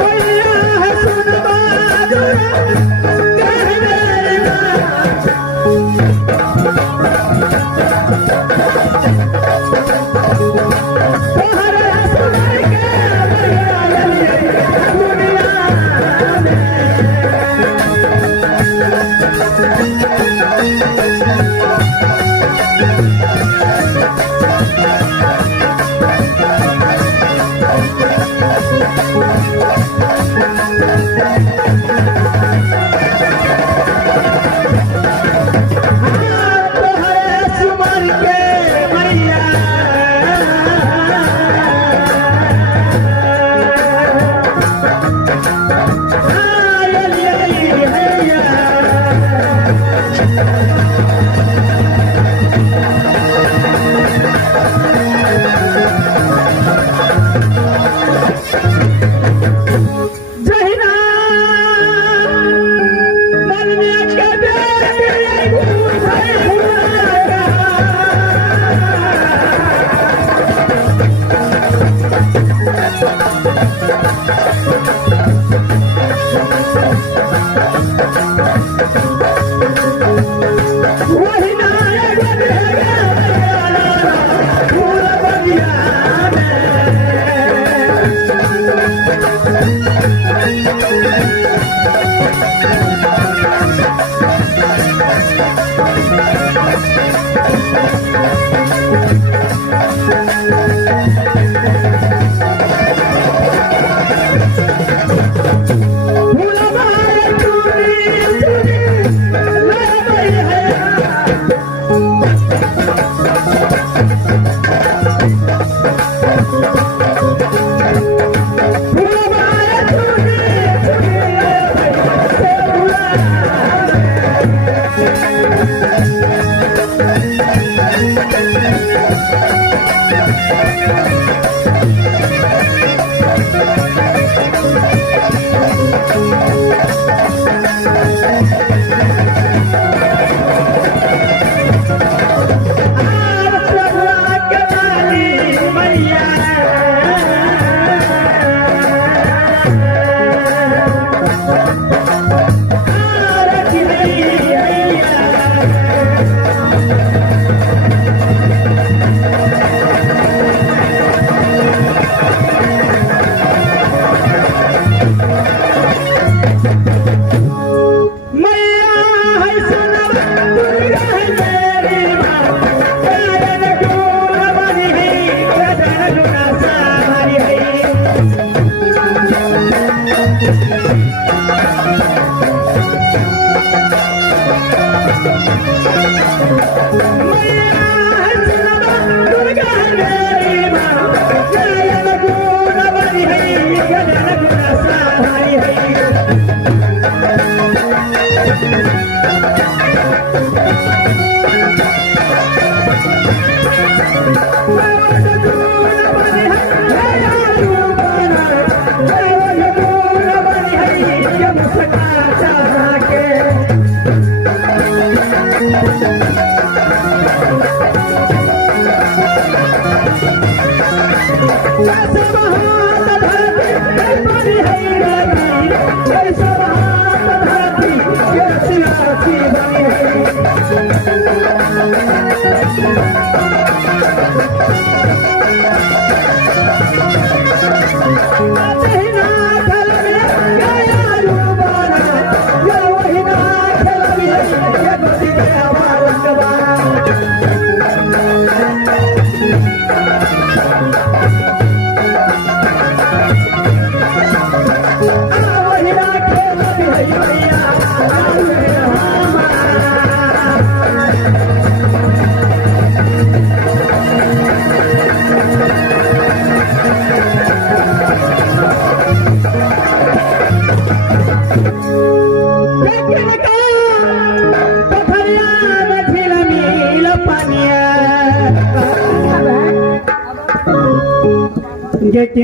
मैया है सुनबा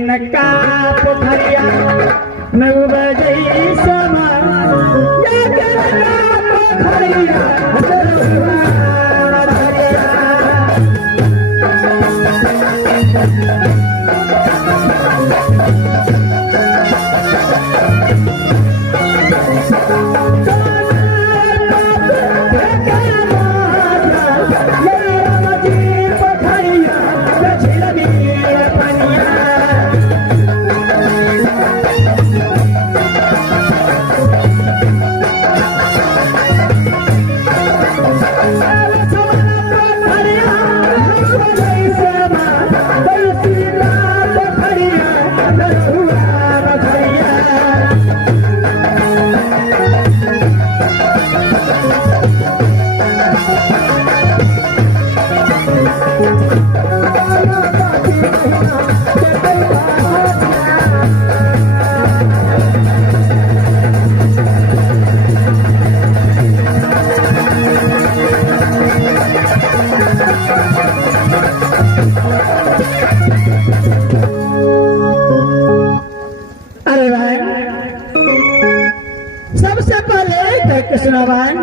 नक्का पोखरिया नव बजे समान पोखरिया कृष्णाबान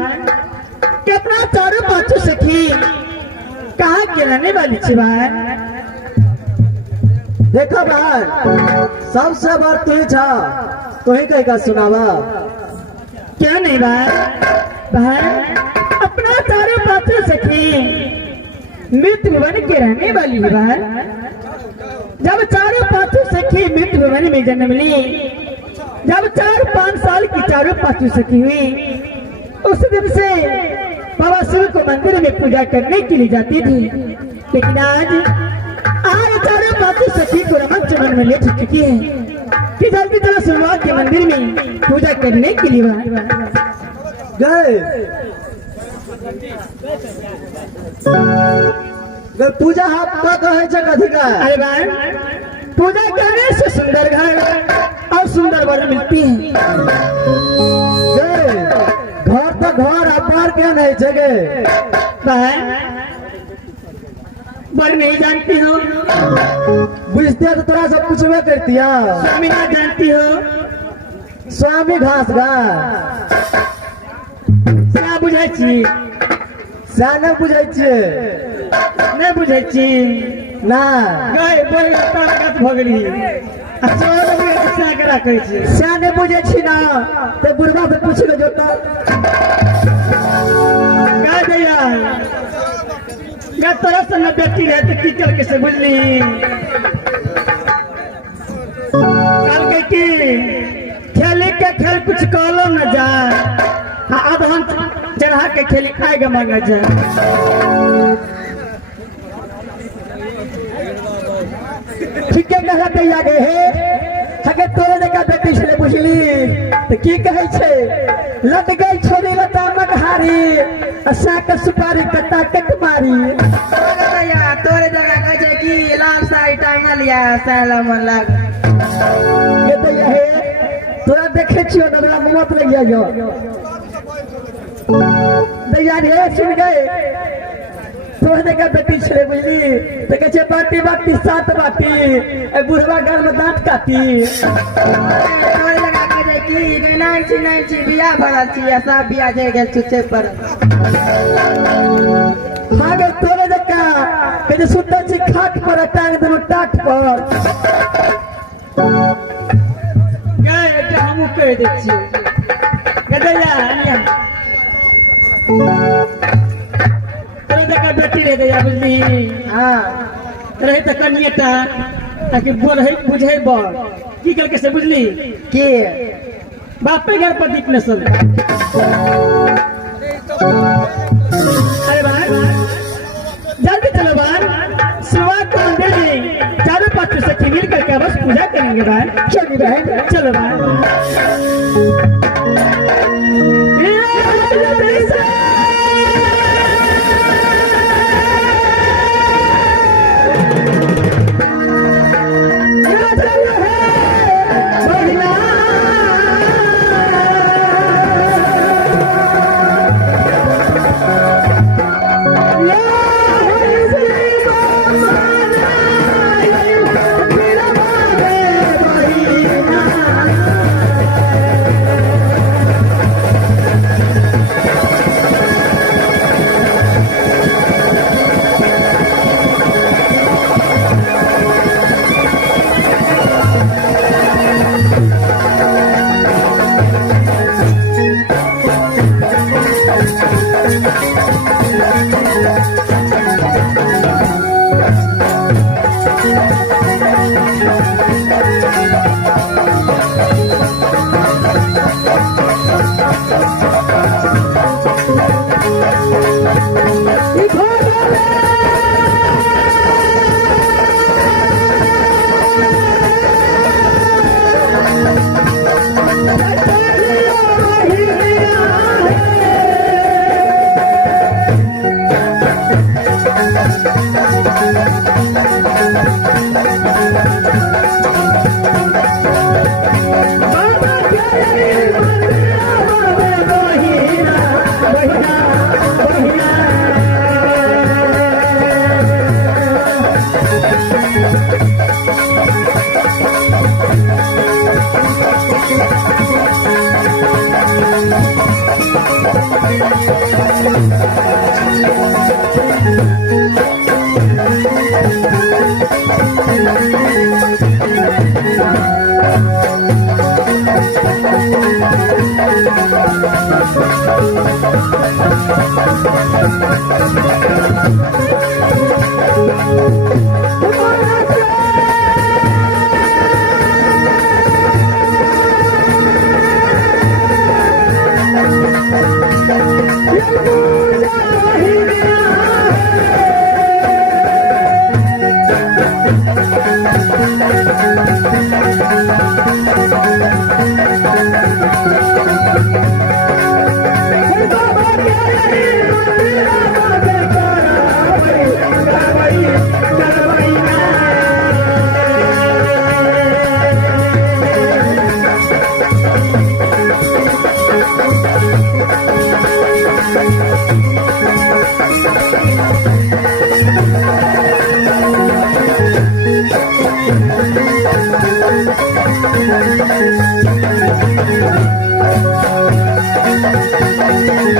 कितना चारों पांचों सखी कहाँ गिराने वाली थी बहन। देखो बहन सबसे बड़ तू था तो ही कहीं का सुनावा क्या नहीं बहन अपना चारों पांचों सखी मृत्यु भवन के रहने वाली है बहन। जब चारों पांचों सखी मृत्यु भवन में जन्म ली, जब 4-5 साल की चारों पांचों सखी हुई, उस दिन से बाबा शिव को मंदिर में पूजा करने के लिए जाती थी, लेकिन आज चारों पांचों सखी को रमन चमन में ले चुकी है कि जल्दी चलो सोमवार के मंदिर में पूजा करने के लिए गए पूजा हाथ का कहे छे कथी का? अरे भाई, पूजा करने से सुंदर घर और सुंदर वर मिलती है। घर तो घर अपार क्या नहीं जगह वर नहीं जानती हो, बुझते तो तोरा सब कुछ में करती है। स्वामी ना जानती हो, स्वामी घास गा क्या बुझे छी? साने बुझे छे नहीं बुझे छी ना गए बोल ताकत भ गेली। अच्छा ऐसा करा कहै छी साने बुझे छी ना ते बुढ़वा से पूछ ले जो तो का दैया गा तोरा से न बेटी है तो की कर के से बुझली कल के की खेले के खेल कुछ कहलो न जा अब हम चढ़ा के खेली खाएगा मांगा जा। ठीक है कहा दैया गे हे हके तोरे देखा बेटी छले बुझली तो की कहै छे लट गई छोरी लता मगहारी असा के सुपारी कटा कट मारी। भैया तोरे जगह कहै छे कि लाल साड़ी टांगा लिया साला मन लाग ये दैया हे तोरा देखे छियो न बड़ा मत लग जायो दैया रे सुन गए तोरे देखा बेटी छले बुझली तो कहै छे बाटी बाटी सात बाटी ए बुढ़वा घर में दांत काटी। तोरे जगह कहै छे कि नहीं छी बिया भरा छी ऐसा बिया जे गेल चुचे पर हागे तोरे देखा कहै सुंदर छी खाट पर टांग देनो टाट पर गए के हमहु कह दे छी गदैया अनिया तोरे जगह बेटी रे गया बुझली। हां रहे त कनिएटा ताकि बोलहे बुझे बड़ की कर के से बुझली के बापे घर पर दीप नसल। अरे भाई जल्दी चलो बाहर शिवा को मंदिर में चारों पांचों से मिल करके बस पूजा करेंगे भाई। चलिए भाई चलो भाई।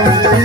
Bye.